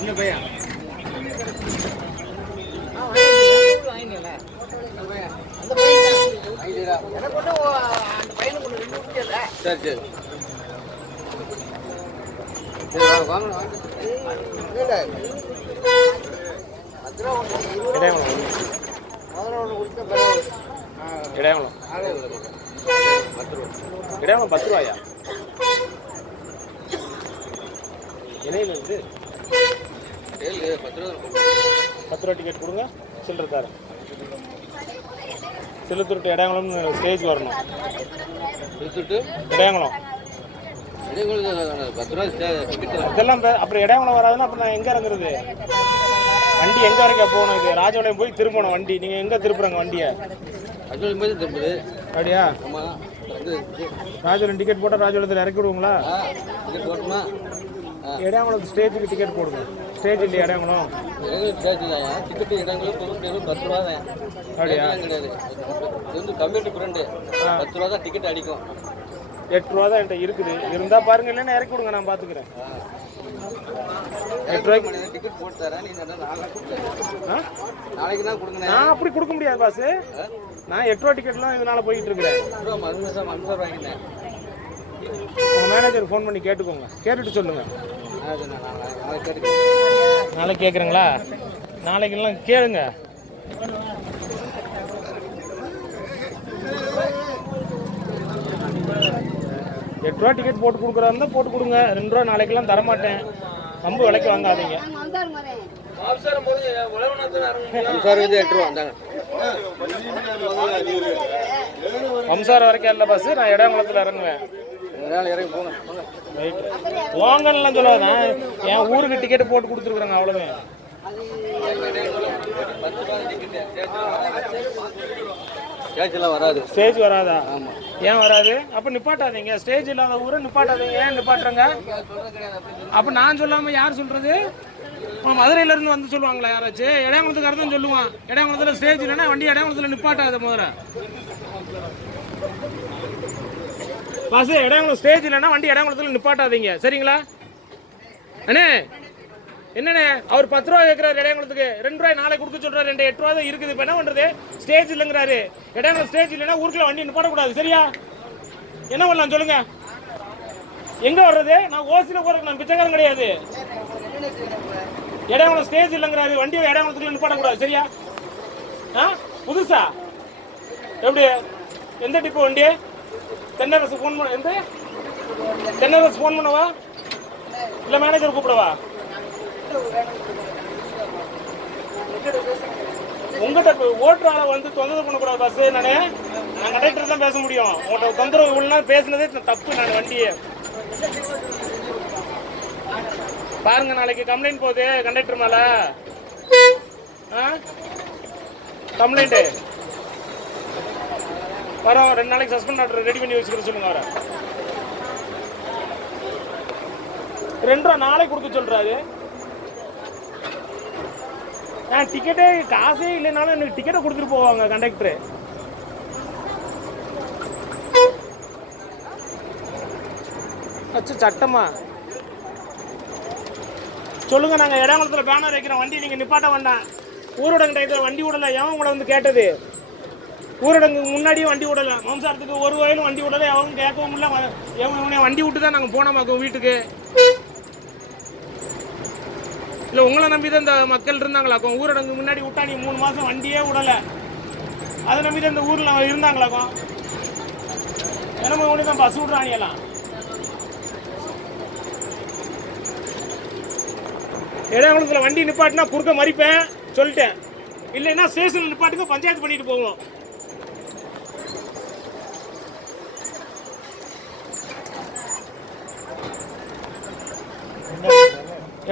சின்ன பையன் சரி சரி இடையாமலம் 10 ரூபாயா இணையில இருந்து 10 ரூபா டிக்கெட் கொடுங்க சில்லற தரேன் சிலுத்துட்டு இடையாமலம் ஸ்டேஜ் வரணும் சிலுத்துட்டு இடையாமலம் 10 ரூபா இதெல்லாம் அப்புறம் இடையாமலம் வராதுன்னா அப்புறம் நான் எங்கே இறங்குறது வண்டி எங்கே வரைக்கும் போகணும் இது ராஜபாளையம் போய் திரும்பணும் வண்டி நீங்கள் எங்கே திருப்புறாங்க வண்டியை ராஜபாளையம் போய் திரும்புது அப்படியா ஆமாம் ராஜபாளையம் டிக்கெட் போட்டால் ராஜபாளையத்தில் இறக்கி விடுவீங்களா டிக்கெட் போட்டோமா இடையாமலம் ஸ்டேஜுக்கு டிக்கெட் போடுங்க ஸ்டேஜ் இல்லையா இடையாமலம் ஸ்டேஜ் இல்லையா டிக்கெட் இடங்களும் 10 ரூபா தான் அப்படியா கிடையாது இது வந்து கம்யூனிட்டி ஃப்ரெண்டு 10 ரூபா தான் டிக்கெட் அடிக்கும் 8 ரூபா தான் என்கிட்ட இருக்குது இருந்தால் பாருங்க இல்லைன்னா இறக்கி விடுங்க நான் பார்த்துக்கிறேன் 8 ரூபாய்க்கு டிக்கெட் போட்டு தரேன் நீ நாளைக்கு தான் கொடுங்க நான் அப்படி கொடுக்க முடியாது பாஸ் நான் 8 ரூபா டிக்கெட்லாம் இதனால போயிட்டு இருக்கிறேன் மன்சூர் வாங்கினேன் உங்கள் மேனேஜருக்கு ஃபோன் பண்ணி கேட்டுக்கோங்க கேட்டுட்டு சொல்லுங்கள் நாளைக்கு கேட்குறீங்களா நாளைக்கெல்லாம் கேளுங்க எட்டு ரூபா டிக்கெட் போட்டு கொடுக்குறாருந்தா போட்டு கொடுங்க 2 ரூபா நாளைக்கெல்லாம் தரமாட்டேன் ரொம்ப விலைக்கு வாங்காதீங்க வம்சாரம் வரைக்கும் இல்லை பஸ் நான் இடையங்குளத்தில் இறங்குவேன் போங்கலாம் சொல்லாதான் என் ஊருக்கு டிக்கெட் போட்டு கொடுத்துருக்குறாங்க அவ்வளோவே வராது ஸ்டேஜ் வராதா ஆமாம் ஏன் வராது அப்போ நிப்பாட்டாதீங்க ஸ்டேஜ் இல்லாத ஊரை நிப்பாட்டாதீங்க ஏன் நிப்பாட்டுறங்க அப்போ நான் சொல்லாமல் யார் சொல்கிறது மதுரையிலேருந்து வந்து சொல்லுவாங்களா யாராச்சும் இடையங்குளத்துக்காரர் தான் சொல்லுவான் இடையங்குளத்தில் ஸ்டேஜ் இல்லைன்னா வண்டி இடையங்குளத்தில் நிப்பாட்டாத முதல்ல பாஸ் இடையங்குளம் ஸ்டேஜ் இல்லைன்னா வண்டி இடையங்குளத்தில் நிப்பாட்டாதீங்க சரிங்களா அண்ணே என்னண்ணே அவர் 10 ரூபா கேட்குறாரு இடையங்குளத்துக்கு 2 ரூபாய் நாளைக்கு கொடுக்க சொல்கிறாரு 8 ரூபா தான் இருக்குது இப்போ என்ன பண்ணுறது ஸ்டேஜ் இல்லைங்கிறாரு இடையங்குளம் ஸ்டேஜ் இல்லைன்னா ஊருக்குள்ள வண்டி நிப்பாடக்கூடாது சரியா என்ன பண்ணலாம் சொல்லுங்க எங்கே வர்றது நான் ஓசியில் போகிறதுக்கு நான் பிச்சைக்காரன் கிடையாது இடையங்குளம் ஸ்டேஜ் இல்லைங்கிறாரு வண்டியை இடையங்குளத்துக்குள்ள நிப்பாடக்கூடாது சரியா புதுசா எப்படி எந்த டிப்போ வண்டி தென்னரசு ஃபோன் பண்ண எந்த தென்னரசு ஃபோன் பண்ணவா இல்லை மேனேஜர் கூப்பிடவா உங்ககிட்ட ஓட்டுற ஆளை வந்து தொந்தரவு பண்ணக்கூடாது பஸ் நான் கண்டக்டர் தான் பேச முடியும் உங்கள்கிட்ட தொந்தரவு இவ்வளோ பேசுனதே தப்பு நான் வண்டியை பாருங்க நாளைக்கு கம்ப்ளைண்ட் போகுது கண்டக்டர் மேல கம்ப்ளைண்ட்டு வரோம் 2 நாளைக்கு சஸ்பெண்ட் ஆர்டர் ரெடி பண்ணி வச்சுக்கிற சொல்லுங்க வர 2 ரூபா நாளைக்கு கொடுக்க சொல்றாரு டிக்கெட்டே காசே இல்லைனாலும் எனக்கு டிக்கெட்டை கொடுத்துட்டு போவாங்க கண்டக்டரு சட்டமா சொல்லுங்க நாங்க இடையங்குளத்தில் பேனர் வைக்கிறோம் வண்டி நீங்க நிப்பாட்ட வேண்டாம் ஊரடங்கு டயத்தில் வண்டி விடல எவன் கூட வந்து கேட்டது ஊரடங்கு முன்னாடியே வண்டி விடல மாம்சாரத்துக்கு ஒரு வயலும் வண்டி விடல எவன் கேட்கவும் இல்லை வண்டி விட்டு தான் நாங்கள் போனோமாக்கோம் வீட்டுக்கு இல்லை உங்களை நம்பி தான் இந்த மக்கள் இருந்தாங்களாக்கும் ஊரடங்கு முன்னாடி விட்டா நீ 3 மாதம் வண்டியே விடலை அதை நம்பி தான் இந்த ஊரில் இருந்தாங்களாக்கும் தினமும் ஒன்று தான் பஸ் விட்றானியெல்லாம் இடையங்குளத்தில் வண்டி நிப்பாட்டினா குறுக்க மறிப்பேன் சொல்லிட்டேன் இல்லைன்னா ஸ்டேஷனில் நிப்பாட்டுங்க பஞ்சாயத்து பண்ணிட்டு போவோம்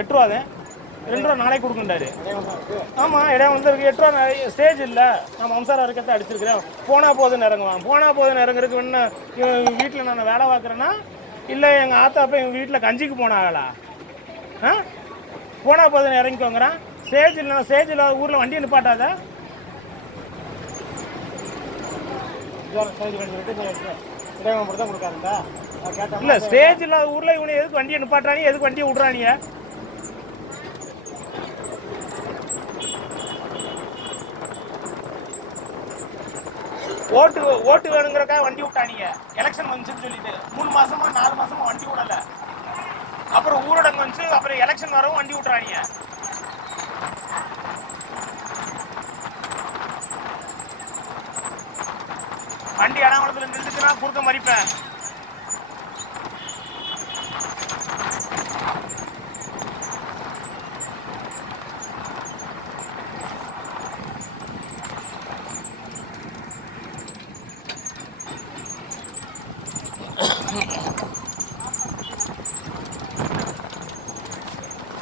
எட்டு ரூபாதே 2 ரூபா நாளைக்கு கொடுக்குண்டாரு ஆமாம் இடம் வந்து 8 ரூபா ஸ்டேஜ் இல்லை நான் வம்சாரம் வரைக்கும் அடிச்சிருக்கிறேன் போனால் போதுன்னு இறங்குவான் போனால் போதுன்னு இறங்குறதுக்கு என்ன வீட்டில் நான் வேலை பார்க்குறேன்னா இல்லை எங்கள் ஆத்தா அப்போ எங்கள் வீட்டில் கஞ்சிக்கு போனாங்களா போனால் போதுன்னு இறங்கிக்கோங்கிறான் ஸ்டேஜ் இல்லைனா ஸ்டேஜ் இல்லாத ஊரில் வண்டியை நிப்பாட்டாத தான் கொடுக்காருந்தா இல்லை ஸ்டேஜ் இல்லாத ஊரில் இவனை எதுக்கு வண்டியை நிப்பாட்டுறானி எதுக்கு வண்டியை விட்றானிய ஓட்டு ஓட்டு வேணுங்கிறக்காக வண்டி விட்டானீங்க. எலெக்ஷன் வந்துச்சுன்னு சொல்லிட்டு 3 மாசமா 4 மாசமா வண்டி விடல. அப்புறம் ஊரடங்கு வந்துச்சு, அப்புறம் எலெக்ஷன் வரவும் வண்டி விட்டுறானீங்க. வண்டி இடாமலத்தில் நின்றுச்சுன்னா குறுக்க மறிப்பேன்.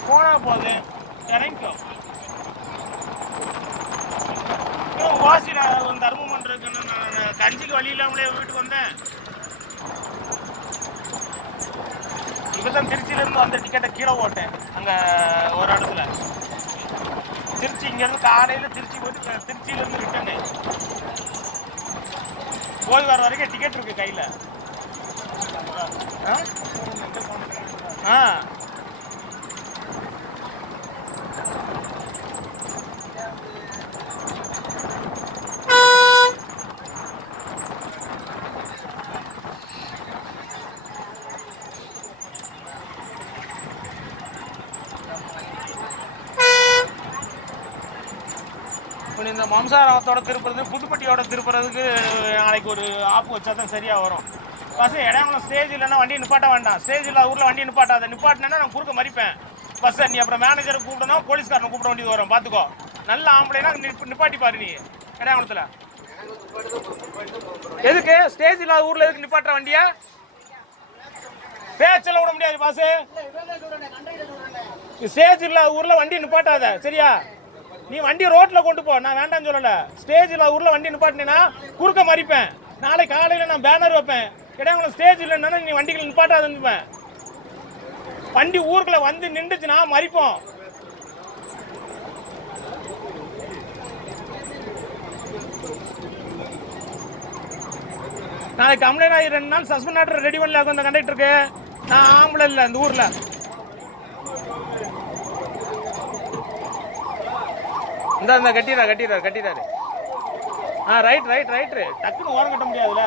போனா போது இறங்கிக்கோ. வாசிட தர்மம் பண்றதுக்கு நான் கஞ்சிக்கு வழி இல்லாமலே வீட்டுக்கு வந்தேன். இப்பதான் திருச்சியில இருந்து அந்த டிக்கெட்டை கீழே போட்டேன். அங்க ஒரு இடத்துல திருச்சி, இங்க இருந்து காலையில திருச்சி போயிட்டு திருச்சியில இருந்து ரிட்டர்னு போய் வர வரைக்கும் டிக்கெட் இருக்கு கையில. இந்த மம்சாரத்தோட திருப்புறது, புதுப்பட்டியோட திருப்புறதுக்கு நாளைக்கு ஒரு ஆப்பு வச்சா தான் சரியாக வரும். பஸ் இடம் ஸ்டேஜ் இல்லைன்னா வண்டி நிப்பாட்ட வேண்டாம். ஸ்டேஜ் இல்லாத ஊரில் வண்டி நிப்பாட்டாத. நிப்பாட்டினா நான் குறுக்க மறிப்பேன் பஸ்ஸை. நீ அப்புறம் மேனேஜரை கூப்பிடணும், போலீஸ்காரனை கூப்பிட வேண்டியது வரும். பார்த்துக்கோ. நல்ல ஆம்பளைனா நிப்பாட்டி பாரு. நீ இடையாங்குளத்தில் எதுக்கு ஸ்டேஜ் இல்லாத ஊரில் எதுக்கு நிப்பாட்டுற வண்டியா? பேச்செல்லாம் விட முடியாது பாசு. ஸ்டேஜ் இல்லாத ஊரில் வண்டி நிப்பாட்டாத, சரியா? நீ வண்டி ரோட்ல கொண்டு போ, நான் வேண்டாம்னு சொல்லல. ஸ்டேஜ்ல ஊர்ல வண்டி நிப்பாட்டினா குறுக்க மறிப்பேன். நாளைக்கு காலையில நான் பேனர் வைப்பேன். கிடையாது ஸ்டேஜ் இல்லைன்னா நீ வண்டிகளை நிப்பாட்டாதுப்பேன். வண்டி ஊருக்குள்ள வந்து நின்றுச்சுன்னா மறிப்போம். நாளைக்கு கம்ப்ளைண்ட் ஆகி 2 நாள் சஸ்பெண்ட் ஆர்டர் ரெடி பண்ணல அந்த கண்டக்டருக்கு. நான் ஆம்பளை இல்லை இந்த ஊர்ல. இந்த கட்டிடுறாரு. ரைட் டக்குன்னு ஓரம் கட்ட முடியாதுல்ல.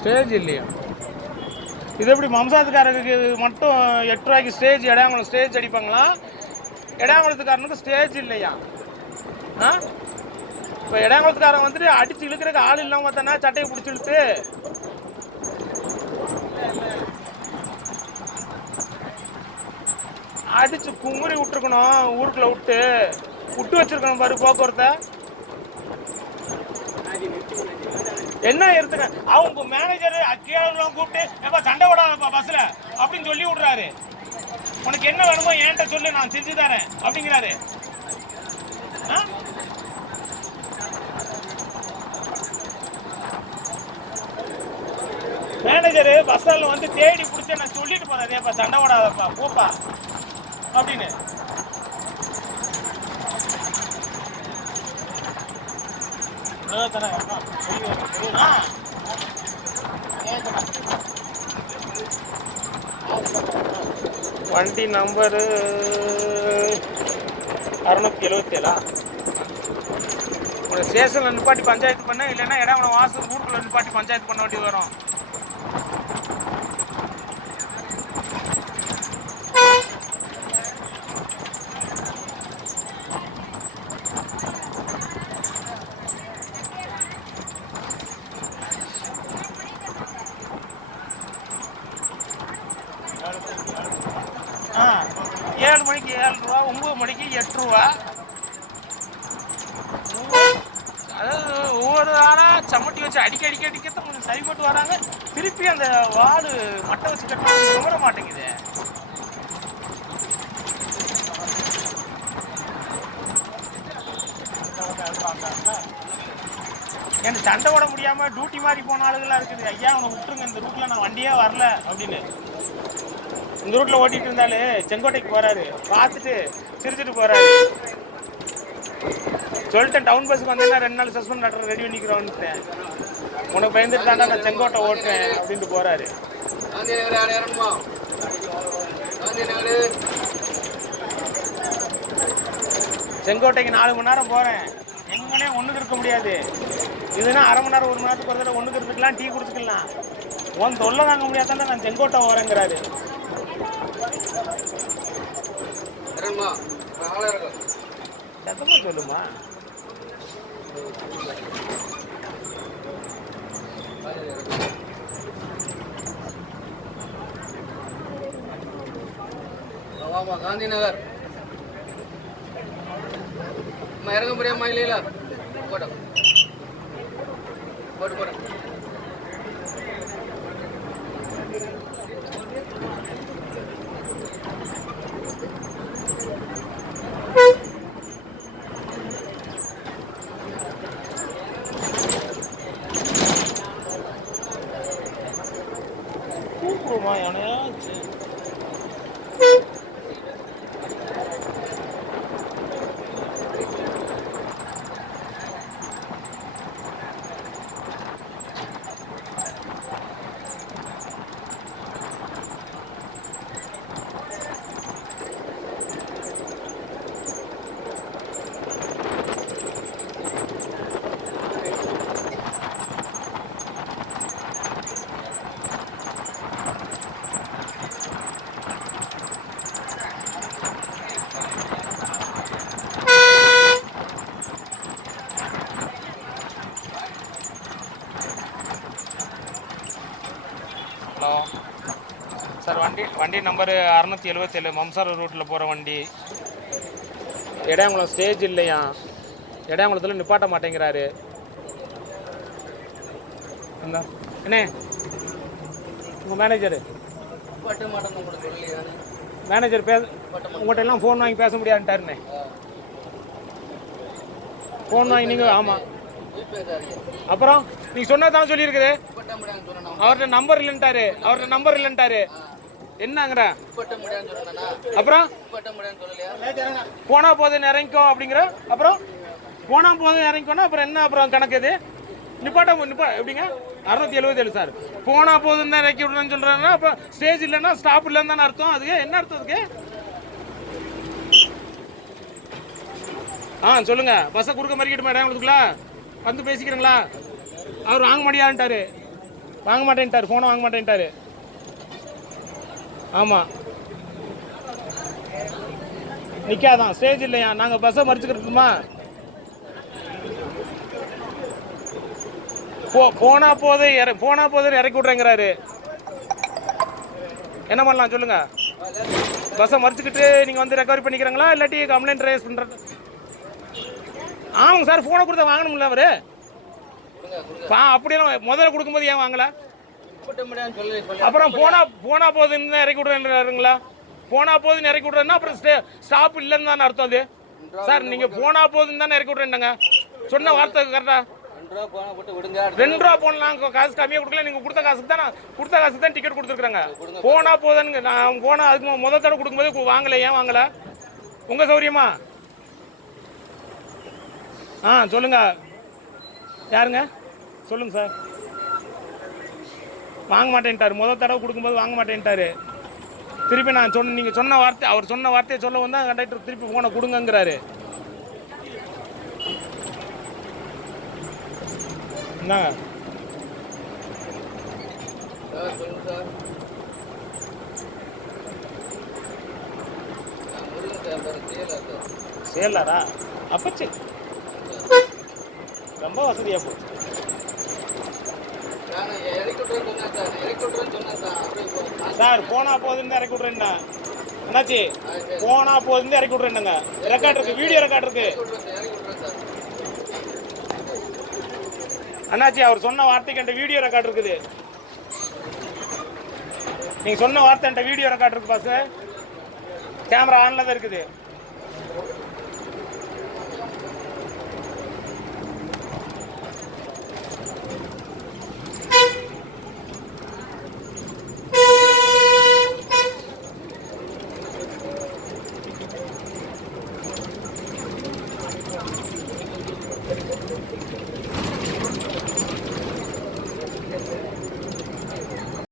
ஸ்டேஜ் இல்லையா? இது எப்படி மம்சாத்துக்காரருக்கு மட்டும் 8 ரூபாய்க்கு ஸ்டேஜ், இடையாங்குளம் ஸ்டேஜ் அடிப்பாங்களா? இடையாங்குளத்துக்காரனுக்கு ஸ்டேஜ் இல்லையா? இப்போ இடையாங்குளத்துக்காரன் வந்துட்டு அடிச்சு இழுக்கிறதுக்கு ஆள் இல்லாம பார்த்தானா சட்டையை பிடிச்சி இழுத்து அடிச்சு குமுறி விட்டுருக்கணும். ஊருக்குள்ள விட்டு வச்சிருக்கணும் பாரு போக்குவரத்தை. என்ன எடுத்துக்க அவங்க மேனேஜர் அக்கியாவெல்லாம் கூப்பிட்டு எப்ப சண்டை விடாதப்பா பஸ்ல அப்படின்னு சொல்லி விடுறாரு. உனக்கு என்ன வேணுமோ என்கிட்ட சொல்லு, நான் செஞ்சு தரேன் அப்படிங்கிறாரு. மேனேஜரு பஸ்ஸால வந்து தேடி பிடிச்ச நான் சொல்லிட்டு போறேன், ஏப்பா சண்டை விடாதப்பா போப்பா அப்படின்னு. வண்டி நம்பரு 677. ஒரு ஸ்டேஷன்ல நிப்பாட்டி பஞ்சாயத்து பண்ண, இல்லைன்னா இடம் வாசல் ஊருக்குள்ள நிப்பாட்டி பஞ்சாயத்து பண்ண வேண்டியது வரும். ஆ 7 மணிக்கு 7 ரூபா, 9 மணிக்கு 8 ரூபா. அதாவது ஒவ்வொரு ஆளாக சம்மட்டி வச்சு அடிக்கத்தான் கொஞ்சம் சரிபட்டு வராங்க. திருப்பி அந்த வாடு மட்டை வச்சு கட்டணும் நம்பர மாட்டேங்குது. எனக்கு சண்டை போட முடியாம டியூட்டி மாதிரி போன ஆளுகள்லாம் இருக்குது. ஐயா அவனை விட்டுருங்க, இந்த ரூட்ல நான் வண்டியே வரல அப்படின்னு. இந்த ரூட்ல ஓட்டிட்டு இருந்தாலே செங்கோட்டைக்கு போறாரு, பார்த்துட்டு சிரிச்சுட்டு போறாரு. சொல்லிட்டேன் டவுன் பஸ்ஸுக்கு வந்தேன்னா 2 நாள் சஸ்பெண்ட் லெட்டர் ரெடி பண்ணிக்கிறோன்னு. உனக்கு பயந்துட்டு தாண்டா நான் செங்கோட்டை ஓட்டுறேன் அப்படின்ட்டு போறாரு. செங்கோட்டைக்கு 4 மணி நேரம் போறேன், எங்கனே ஒண்ணுக்கு இருக்க முடியாது. இதுனா அரை மணி நேரம் 1 மணி நேரத்துக்கு ஒரு தடவை ஒண்ணுக்கு இருந்துக்கலாம், டீ குடிச்சுக்கலாம். உன் தொல்லை தாங்க முடியாதாண்டா நான் செங்கோட்டை வரேங்கிறாரு. சத்தமா சொல்லுமா. காந்தி நகர் இறங்க முடியாம இல்லையா? போட்டு போட்டு போட்டு கூப்பிடுமா எவனையாச்சு. ஹலோ சார், வண்டி நம்பரு 677 மம்சார் ரூட்டில் போகிற வண்டி. இடையங்குளம் ஸ்டேஜ் இல்லையா, இடையங்குளத்தில் நிப்பாட்ட மாட்டேங்கிறாரு. என்ன உங்கள் மேனேஜரு உங்கள்கிட்ட எல்லாம் ஃபோன் வாங்கி பேச முடியாதுன்ட்டாருண்ணே. ஃபோன் வாங்கி நீங்கள் ஆமாம், அப்புறம் நீங்கள் சொன்னா தான் சொல்லியிருக்குது. அவர்கிட்ட நம்பர் இல்லைன்ட்டாரு. என்னங்கிற அப்புறம் போனா போது இறங்கிக்கோ அப்படிங்கிற. அப்புறம் போனா போது இறங்கிக்கோன்னா அப்புறம் என்ன? அப்புறம் கணக்கு இது நிப்பாட்ட எப்படிங்க? 677 சார். போனா போதுன்னு தான் இறக்கி விடுறேன்னு சொல்றாருன்னா அப்போ ஸ்டேஜ் இல்லைன்னா ஸ்டாப் இல்லைன்னு தானே அர்த்தம். அதுக்கு என்ன அர்த்தம் அதுக்கு? சொல்லுங்க. பஸ்ஸை குறுக்க மறிக்கிட்டு இடம் கொடுத்துங்களா வந்து பேசிக்கிறீங்களா? அவர் வாங்க மாட்டேன்ட்டாரு. ஃபோனை வாங்க மாட்டேன்ட்டாரு. ஆமாம், நிற்காதான், ஸ்டேஜ் இல்லையா, நாங்கள் பஸ்ஸை மறிச்சுக்கிட்டுமா. போனா போது இறக்கி விட்றேங்கிறாரு. என்ன பண்ணலாம் சொல்லுங்க? பஸ்ஸை மறிச்சுக்கிட்டு நீங்கள் வந்து ரெக்கவரி பண்ணிக்கிறீங்களா இல்லாட்டி கம்ப்ளைண்ட் ரைஸ் பண்ணுறது? ஆமாங்க சார், ஃபோனை கொடுத்தா வாங்கணும்ல அவரு. அப்படியெல்லாம் முதல்ல கொடுக்கும்போது ஏன் வாங்கல? அப்புறம் போனா போதுன்னு இறக்கி விடுறேன்றாருங்களா? போனா போதுன்னு இறக்கி விடுறேன்னா அப்புறம் ஸ்டாப் இல்லைன்னு தானே அர்த்தம் அது. சார் நீங்க போனா போதுன்னு தானே இறக்கி விடுறேன்னுங்க சொன்ன வார்த்தை கரெக்டா? 2 ரூபா போனலாம், காசு கம்மியாக கொடுக்கல. நீங்க கொடுத்த காசுக்கு தான் டிக்கெட் கொடுத்துருக்காங்க. போனா போதுன்னு நான் போனா அதுக்கு முதல் தடவை கொடுக்கும்போது வாங்கல. ஏன் வாங்கல? உங்க சௌரியமா? சொல்லுங்க. யாருங்க? சொல்லுங்க சார். வாங்க மாட்டேன்ட்டாரு. முதல் தடவை கொடுக்கும்போது வாங்க மாட்டேன்ட்டாரு. திருப்பி நான் நீங்கள் சொன்ன வார்த்தை, அவர் சொன்ன வார்த்தையை சொல்ல வந்தால் கண்டக்டர் திருப்பி ஃபோனை கொடுங்கங்கிறாரு. என்னங்க சேலாரா? அப்பச்சு ரொம்ப வசதியாக போச்சு. சார் போனா போதுன்னு இறக்கி விட்றேன்னா என்னாச்சு? போனா போதுன்னு இறக்கி விட்றேன்னுங்க. ரெக்கார்ட் இருக்கு, வீடியோ ரெக்கார்ட் இருக்கு. அண்ணாச்சி அவர் சொன்ன வார்த்தைக்கு என்கிட்ட வீடியோ ரெக்கார்ட் இருக்குது. நீங்க சொன்ன வார்த்தை என்கிட்ட வீடியோ ரெக்கார்ட் இருக்கு பாஸ். கேமரா ஆன்ல தான் இருக்குது.